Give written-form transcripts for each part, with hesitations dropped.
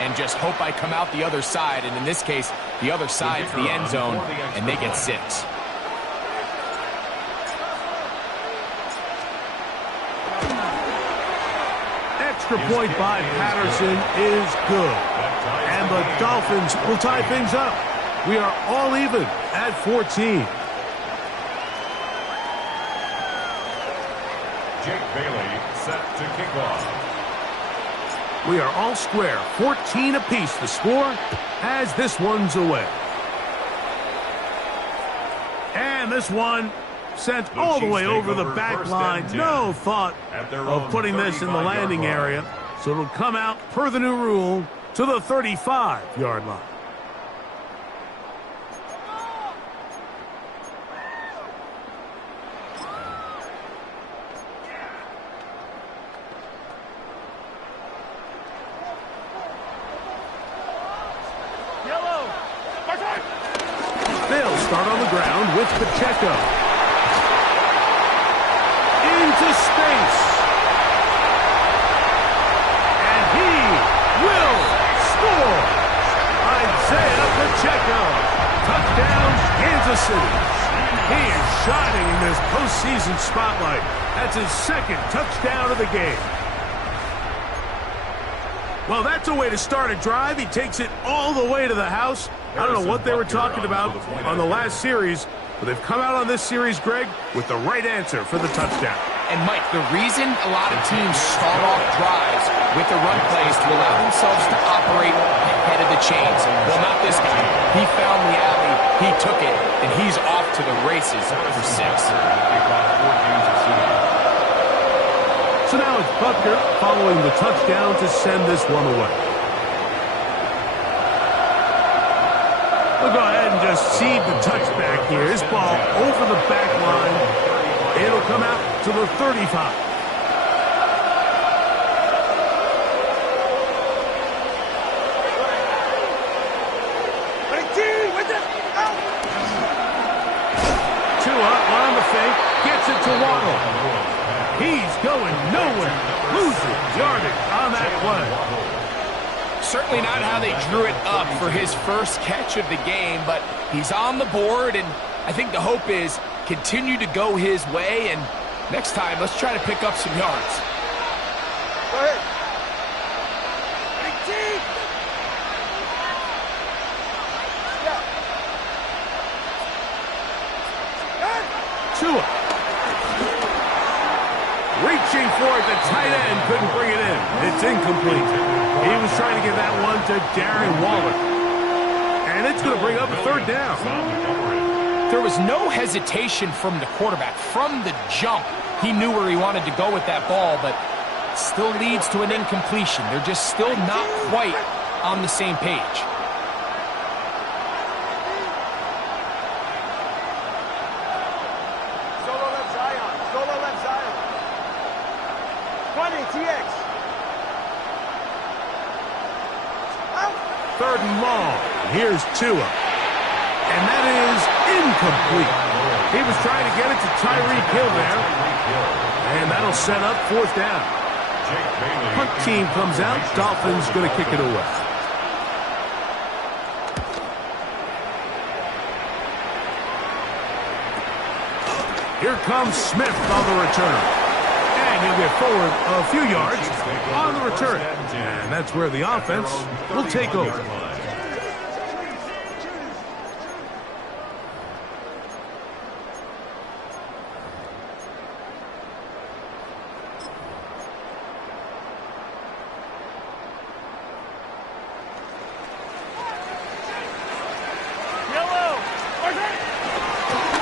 and just hope I come out the other side. And in this case, the other side's the end zone, and they get 6. Extra point by Patterson is good. And the Dolphins will tie things up. We are all even at 14. Jake Bailey set to kick off. We are all square. 14 apiece the score as this one's away. And this one sent all the way over the back line. No thought of putting this in the landing area. So it'll come out per the new rule to the 35-yard line. They'll start on the ground with Pacheco. Into space. And he will score. Isaiah Pacheco. Touchdown, Kansas City. He is shining in this postseason spotlight. That's his second touchdown of the game. Well, that's a way to start a drive. He takes it all the way to the house. I don't know what they were talking about on the last series, but they've come out on this series, Greg, with the right answer for the touchdown. And, Mike, the reason a lot of teams start off drives with the run plays to allow themselves to operate ahead of the chains. Well, not this guy. He found the alley, he took it, and he's off to the races for 6. So now it's Butker following the touchdown to send this one away. We'll go ahead and just seed the touchback here. This ball over the back line. It'll come out to the 35. Tua on the fake, gets it to Waddle. He's going nowhere. Loses yardage on that play. Certainly not how they drew it up for his first catch of the game, but he's on the board, and I think the hope is continue to go his way, and next time, let's try to pick up some yards. Go ahead. Tua. Reaching for it, the tight end couldn't bring it in. It's incomplete. He was trying to get that one to Darren Waller. And it's going to bring up a 3rd down. There was no hesitation from the quarterback. From the jump, he knew where he wanted to go with that ball, but still leads to an incompletion. They're just still not quite on the same page. Solo left Zion. Solo left Zion. 20, TX. 3rd and long. Here's Tua. And that is incomplete. He was trying to get it to Tyreek Hill there. And that'll set up 4th down. Punt team comes out. Dolphins going to kick it away. Here comes Smith on the return. And he'll get forward a few yards on the return. And that's where the offense will take over.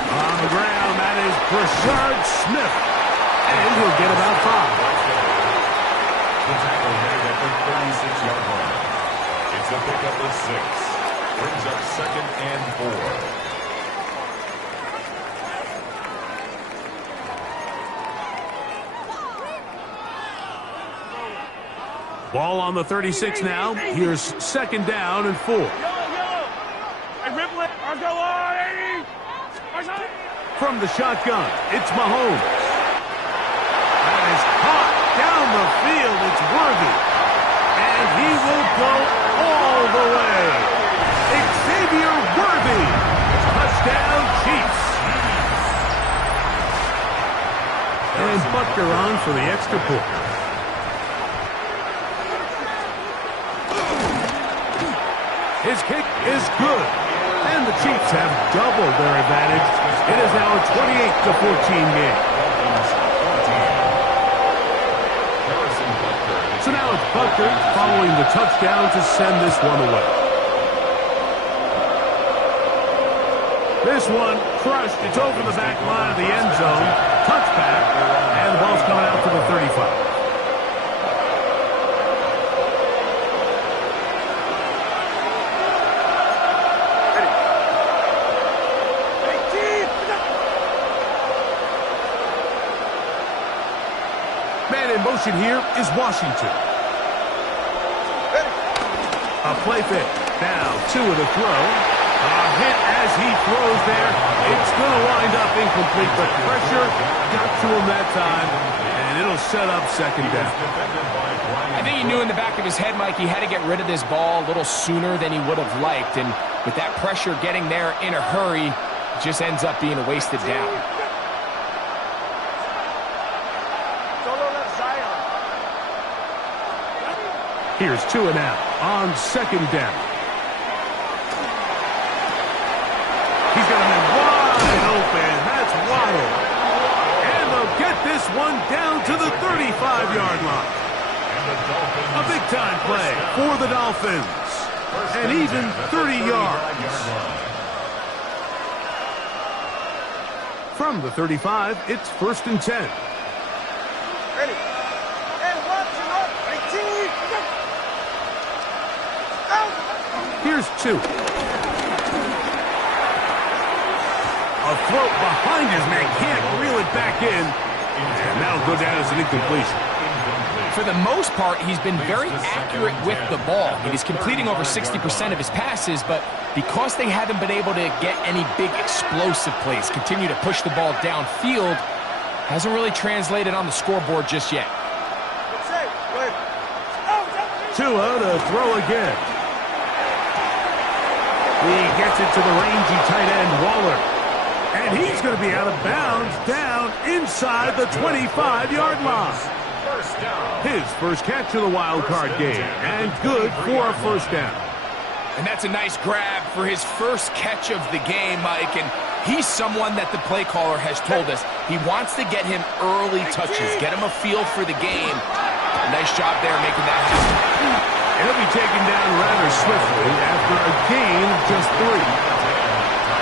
On the ground, that is Brashard Smith. And he'll get about 5. The tackle made at the 36-yard line. It's a pickup of 6. Brings up 2nd and 4. Ball on the 36 now. Here's 2nd down and 4. From the shotgun, it's Mahomes. That is caught down the field. It's Worthy. And he will go Butker on for the extra point. His kick is good. And the Chiefs have doubled their advantage. It is now a 28-14 game. So now it's Butker following the touchdown to send this one away. This one crushed. It's over the back line of the end zone. Touchback. And the ball's coming out to the 35. Man in motion here is Washington. A play fake. Now two of the throw. A hit as he throws there. It's going to wind up incomplete, but pressure got to him that time, and it'll set up second down. I think he knew in the back of his head, Mike, he had to get rid of this ball a little sooner than he would have liked, and with that pressure getting there in a hurry, it just ends up being a wasted down. Here's Tua now on second down. He's going to be wide open. That's wild. And they'll get this one down to the 35-yard line. A big-time play for the Dolphins. And even 30 yards. From the 35, it's 1st and 10. Ready. And 1, 2, 3, Here's 2. A throw behind his man, can't reel it back in. And that'll go down as an incompletion. For the most part, he's been very accurate with the ball. He's completing over 60% of his passes, but because they haven't been able to get any big explosive plays, continue to push the ball downfield, hasn't really translated on the scoreboard just yet. Tua to throw again. He gets it to the rangy tight end, Waller. And he's going to be out of bounds down inside the 25-yard line. His first catch of the wild card game, and good for a first down. And that's a nice grab for his first catch of the game, Mike. And he's someone that the play caller has told us he wants to get him early touches, get him a feel for the game. Nice job there making that happen. He'll be taken down rather swiftly after a gain of just 3.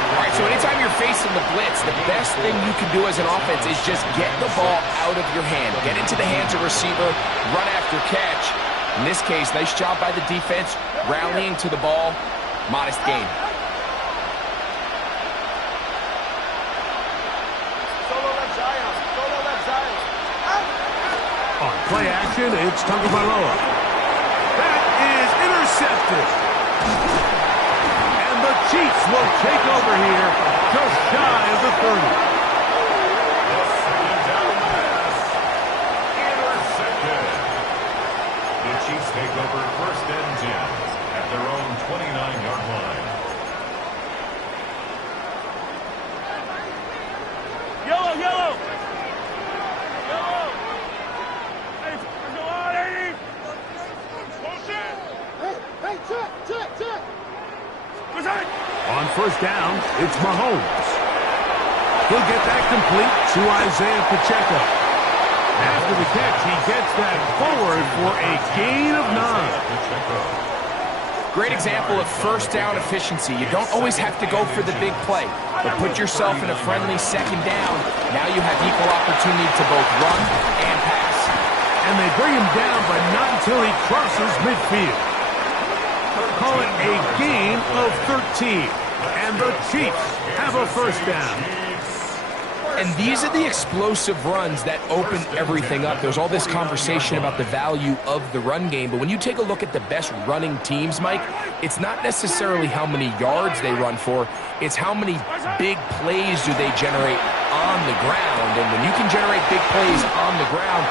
All right, so anytime you're facing the blitz, the best thing you can do as an offense is just get the ball out of your hand. Get into the hands of receiver, run after catch. In this case, nice job by the defense, rallying to the ball. Modest gain. Solo left Zion. Solo left Zion. On play action, it's Tagovailoa. That is intercepted. And the Chiefs will take over here just shy of the 30. Second down pass. Intercepted. The Chiefs take over 1st and 10 at their own 29-yard line. Yellow, yellow. Yellow. Hey, there's a lot, 80. Bullshit. Hey, check. On 1st down, it's Mahomes. He'll get that complete to Isaiah Pacheco. After the catch, he gets that forward for a gain of 9. Great example of first down efficiency. You don't always have to go for the big play, but put yourself in a friendly second down. Now you have equal opportunity to both run and pass. And they bring him down, but not until he crosses midfield. Call it a gain of 13. And the Chiefs have a first down. And these are the explosive runs that open everything up. There's all this conversation about the value of the run game, but when you take a look at the best running teams, Mike, it's not necessarily how many yards they run for, it's how many big plays do they generate on the ground. And when you can generate big plays on the ground,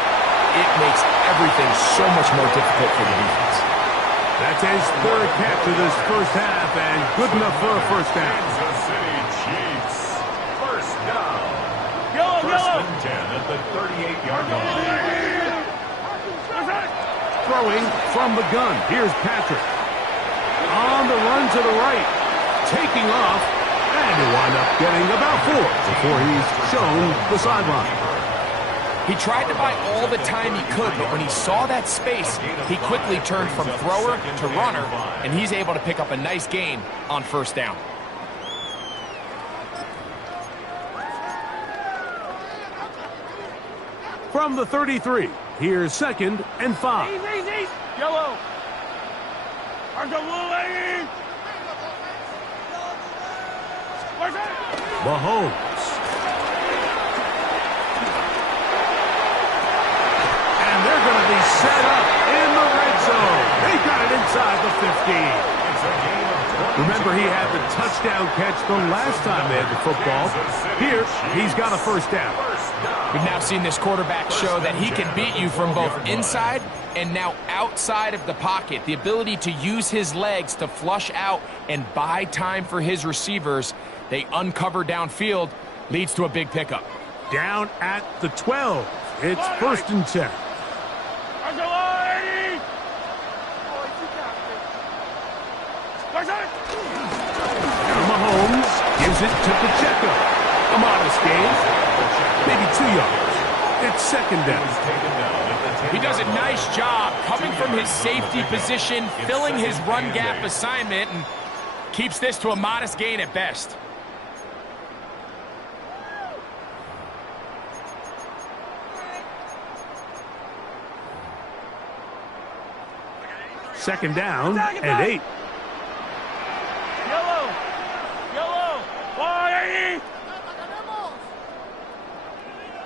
it makes everything so much more difficult for the defense. That's his 3rd catch of this first half, and good enough for a first down. Kansas City Chiefs. First down. First and 10 at the 38-yard line. Throwing from the gun. Here's Patrick. On the run to the right. Taking off. And he'll wind up getting about 4 before he's shown the sideline. He tried to buy all the time he could, but when he saw that space, he quickly turned from thrower to runner, and he's able to pick up a nice gain on first down. From the 33, here's 2nd and 5. Easy. Yellow. Mahomes. And they're going to be set up in the red zone. They got it inside the 15. Remember, he had the touchdown catch the last time they had the football. Here, he's got a first down. We've now seen this quarterback show that he can beat you from both inside and now outside of the pocket. The ability to use his legs to flush out and buy time for his receivers. They uncover downfield, leads to a big pickup. Down at the 12. It's 1st and 10. Now Mahomes gives it to Pacheco. A modest gain. Maybe 2 yards. It's 2nd down. He does a nice job coming from his safety position, filling his run gap assignment, and keeps this to a modest gain at best. Second down and 8. Yellow. Why?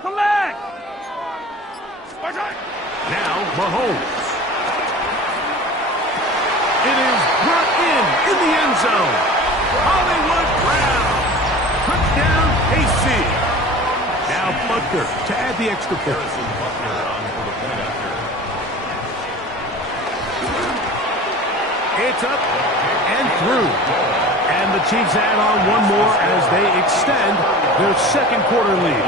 Come back. Now Mahomes. It is brought in the end zone. Hollywood Brown. Touchdown, KC. Now Butker to add the extra point. It's up and through. And the Chiefs add on one more as they extend their second quarter lead.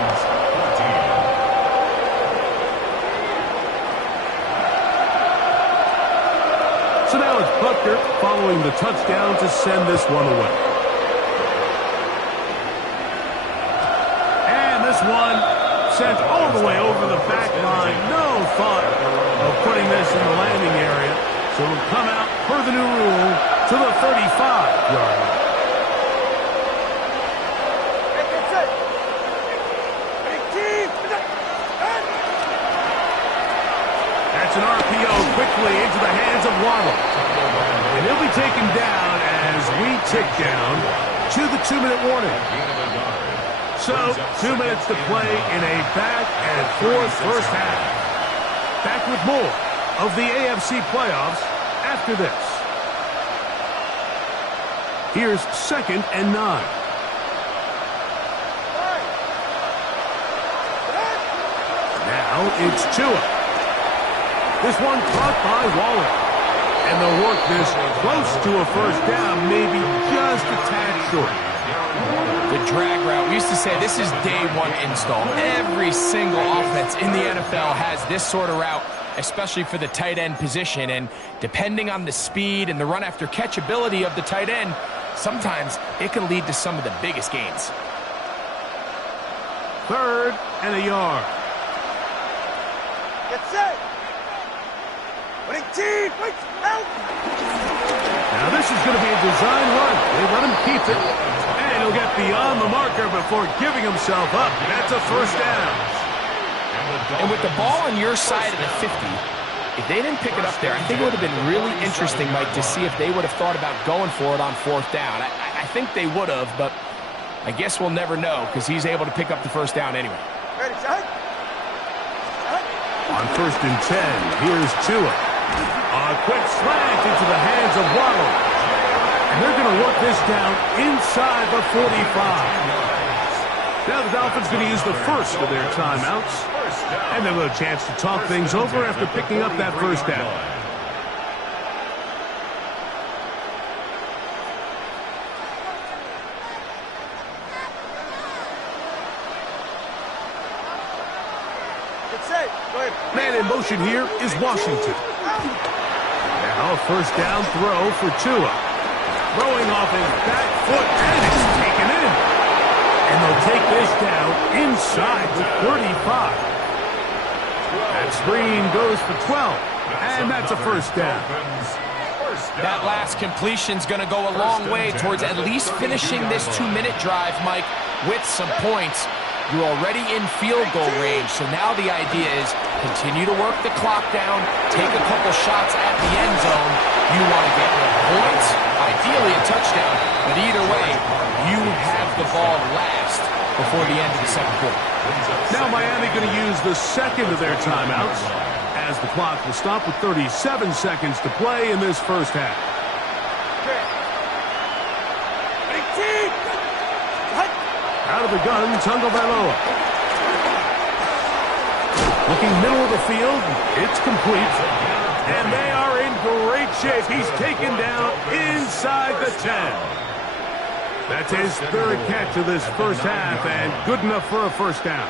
So now it's Butker following the touchdown to send this one away. And this one sent all the way over the back line. No thought of putting this in the landing area. So it'll come out per the new rule to the 35-yard line. That's an RPO quickly into the hands of Waddle. And he'll be taken down as we tick down to the 2-minute warning. So, 2 minutes to play in a back-and-forth first half. Back with more of the AFC playoffs after this. Here's 2nd and 9. Now it's Tua. This one caught by Waller. And they'll work this close to a first down, maybe just a tad short. The drag route, we used to say this is day one install. Every single offense in the NFL has this sort of route, especially for the tight end position. And depending on the speed and the run after catch ability of the tight end, sometimes it can lead to some of the biggest gains. 3rd and a yard. Get set. Winning team, wait, help. Now this is going to be a design run. They let him keep it. And he'll get beyond the marker before giving himself up. That's a first down. And with the ball on your side of the 50, if they didn't pick it up there, I think it would have been really interesting, Mike, to see if they would have thought about going for it on 4th down. I think they would have, but I guess we'll never know because he's able to pick up the first down anyway. Ready, shot. On 1st and 10, here's Tua. A quick slant into the hands of Waddle. And they're going to work this down inside the 45. Now the Dolphins going to use the first of their timeouts. And they'll have a chance to talk things over after picking up that first down. Hey, go ahead. Man in motion here is Washington. Now a first down throw for Tua. Throwing off his back foot, and it's taken in. And they'll take this down inside the 35. That screen goes for 12, and that's a first down. That last completion's going to go a long way towards at least finishing this 2-minute drive, Mike, with some points. You're already in field goal range, so now the idea is continue to work the clock down, take a couple shots at the end zone. You want to get points, ideally a touchdown, but either way, you have the ball last before the end of the second quarter. Now Miami going to use the second of their timeouts as the clock will stop with 37 seconds to play in this first half. Out of the gun, Tagovailoa. Looking middle of the field, it's complete. And they are in great shape. He's taken down inside the 10. That's his third catch of this first half, and good enough for a first down.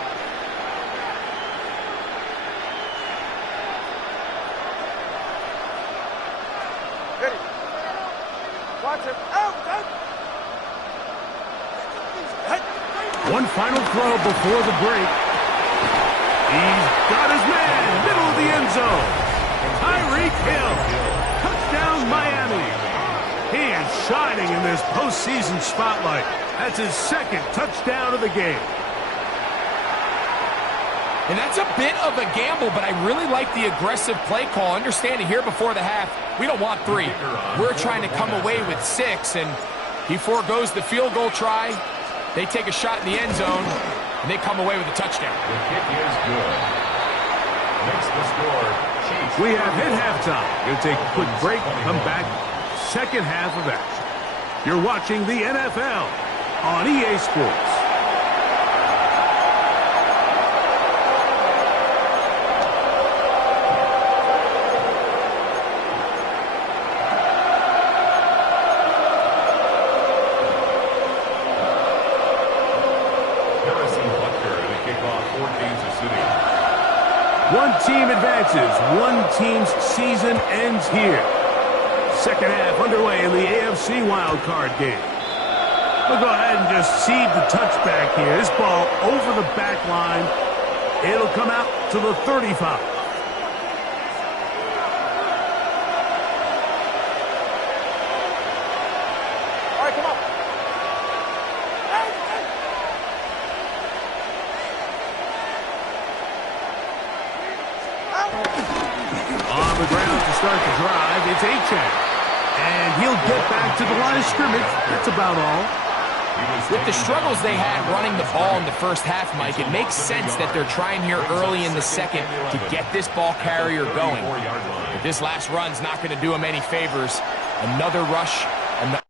Ready. Watch him. Out. One final throw before the break. He's got his man, middle of the end zone. Tyreek Hill. Touchdown, Miami. He is shining in this postseason spotlight. That's his second touchdown of the game. And that's a bit of a gamble, but I really like the aggressive play call. Understanding here before the half, we don't want 3. We're trying to come away with 6, and he forgoes the field goal try. They take a shot in the end zone, and they come away with a touchdown. The kick is good. Makes the score. Chiefs. We have hit halftime. Going to take a quick break, come back, second half of action. You're watching the NFL on EA Sports. One team advances. One team's season ends here. Second half underway in the AFC WildCard game. We'll go ahead and just seed the touchback here. This ball over the back line. It'll come out to the 35. All right, come on. On the ground to start the drive, it's Achane. And he'll get back to the line of scrimmage. That's about all. With the struggles they had running the ball in the first half, Mike, it makes sense that they're trying here early in the second to get this ball carrier going. But this last run's not going to do them any favors. Another rush, another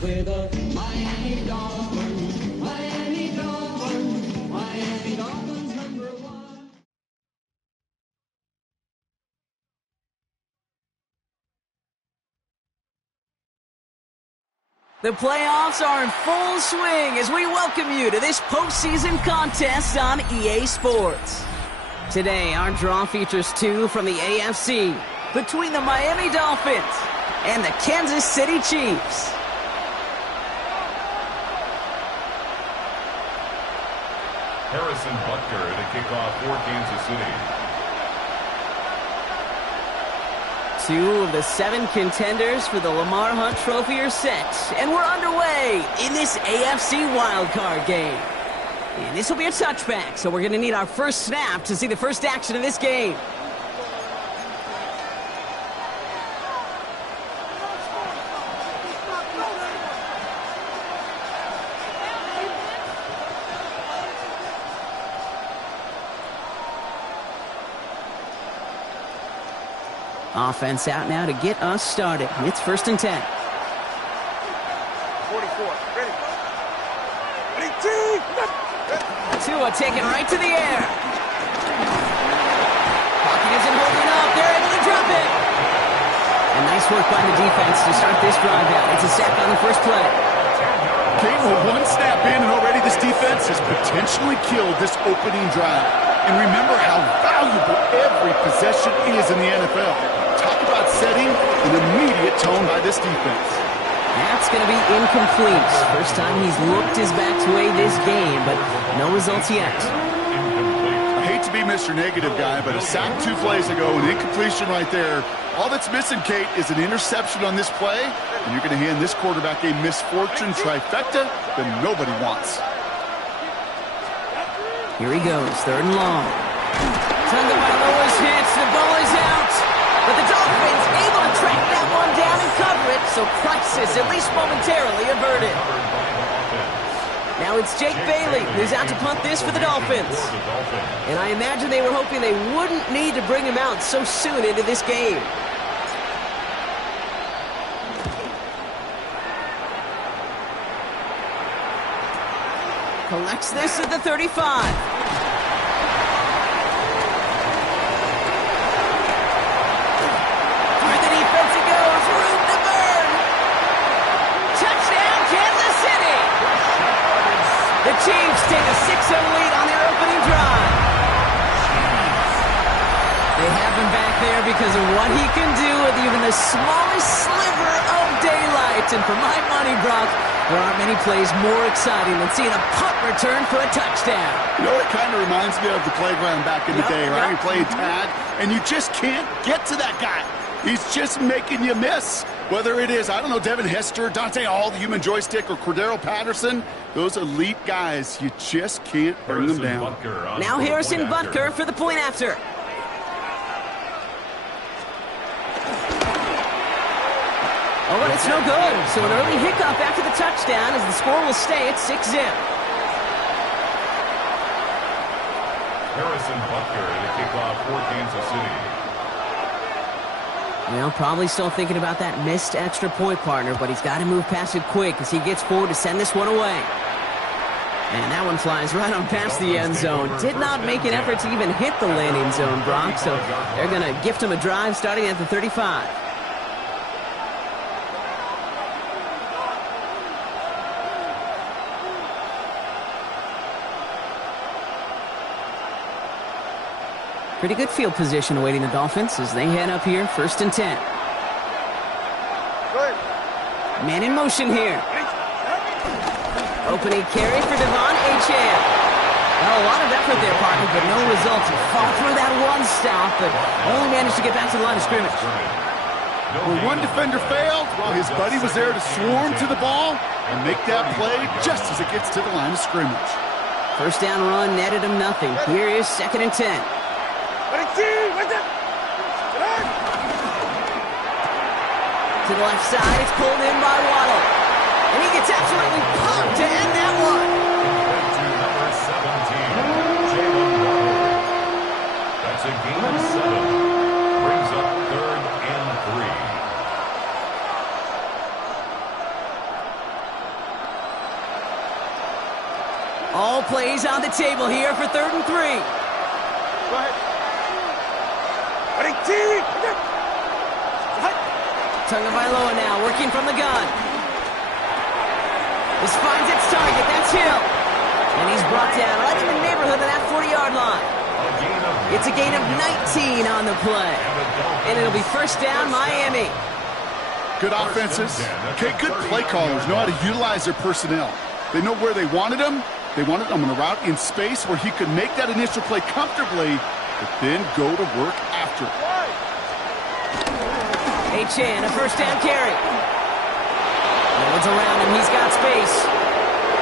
With the Miami Dolphins, Miami Dolphins, Miami Dolphins #1. The playoffs are in full swing as we welcome you to this postseason contest on EA Sports. Today, our draw features two from the AFC between the Miami Dolphins and the Kansas City Chiefs. Harrison Butker to kick off for Kansas City. Two of the 7 contenders for the Lamar Hunt Trophy are set, and we're underway in this AFC wildcard game. And this will be a touchback, so we're going to need our first snap to see the first action of this game. Offense out now to get us started. It's 1st and 10. 44. Ready. Ready, team. Tua taken right to the air. Pocket isn't holding up. They're able to drop it. And nice work by the defense to start this drive out. It's a sack on the first play. Okay, well, one snap in, and already this defense has potentially killed this opening drive. And remember how valuable every possession is in the NFL. Talk about setting an immediate tone by this defense. That's going to be incomplete. First time he's looked his back way this game, but no results yet. I hate to be Mr. Negative guy, but a sack 2 plays ago, an incompletion right there. All that's missing, Kate, is an interception on this play, and you're going to hand this quarterback a misfortune trifecta that nobody wants. Here he goes, 3rd and long. Tonga by Lewis hits, the ball is out. But the Dolphins able to track that one down and cover it, so crisis at least momentarily averted. Now it's Jake Bailey who's out to punt this for the Dolphins. And I imagine they were hoping they wouldn't need to bring him out so soon into this game. Collects this at the 35. The Chiefs take a 6-0 lead on their opening drive. They have him back there because of what he can do with even the smallest sliver of daylight. And for my money, Brock, there aren't many plays more exciting than seeing a punt return for a touchdown. You know, it kind of reminds me of the playground back in the day, right? You played tag, and you just can't get to that guy. He's just making you miss. Whether it is, I don't know, Devin Hester, Dante Hall, the human joystick, or Cordero Patterson, those elite guys, you just can't bring them down. Now Harrison Butker for the point after. Oh, and it's no good. So an early hiccup after the touchdown as the score will stay at 6-0. Harrison Butker to kick off for Kansas City. Well, probably still thinking about that missed extra point, partner, but he's got to move past it quick as he gets forward to send this one away. And that one flies right on past the end zone. Did not make an effort to even hit the landing zone, Brock, so they're going to gift him a drive starting at the 35. Pretty good field position awaiting the Dolphins as they head up here, 1st and 10. Good. Man in motion here. Opening carry for Devon Achane. Well, a lot of effort there, partner, but no results. He fought through that one stop, but only managed to get back to the line of scrimmage. Where one defender failed, well, his buddy was there to swarm to the ball and make that play just as it gets to the line of scrimmage. First down run netted him nothing. Here is 2nd and 10. To the left side, it's pulled in by Waddle. And he gets absolutely pumped to end that one. To number 17, Jalen Waddle. That's a gain of 7. Brings up 3rd and 3. All plays on the table here for 3rd and 3. Go ahead. Running team. Tagovailoa now working from the gun. This finds its target. That's Hill. And he's brought down right in the neighborhood of that 40-yard line. It's a gain of 19 on the play. And it'll be first down, Miami. Good offenses. Okay, good play callers know how to utilize their personnel. They know where they wanted him. They wanted him on a route in space where he could make that initial play comfortably, but then go to work after. Chan, a first down carry. No one's around him. He's got space.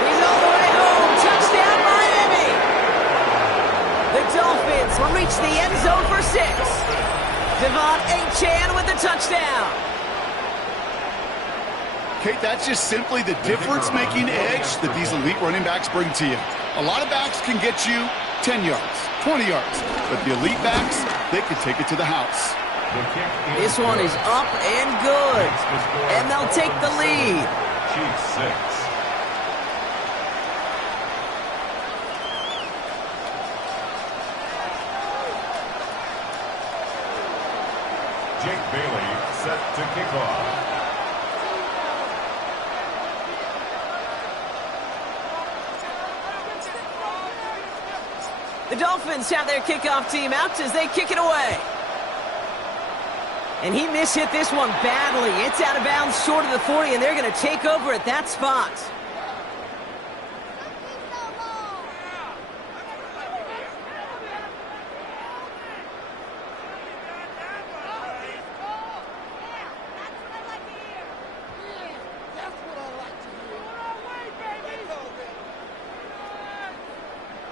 He's all the way home. Touchdown, Miami. The Dolphins will reach the end zone for 6. Devon Chan with the touchdown. Kate, that's just simply the difference-making edge that these elite running backs bring to you. A lot of backs can get you 10 yards, 20 yards, but the elite backs, they can take it to the house. This one is up and good, and they'll take the lead. Chiefs 6. Jake Bailey set to kick off. The Dolphins have their kickoff team out as they kick it away. And he mishit this one badly. It's out of bounds short of the 40, and they're going to take over at that spot.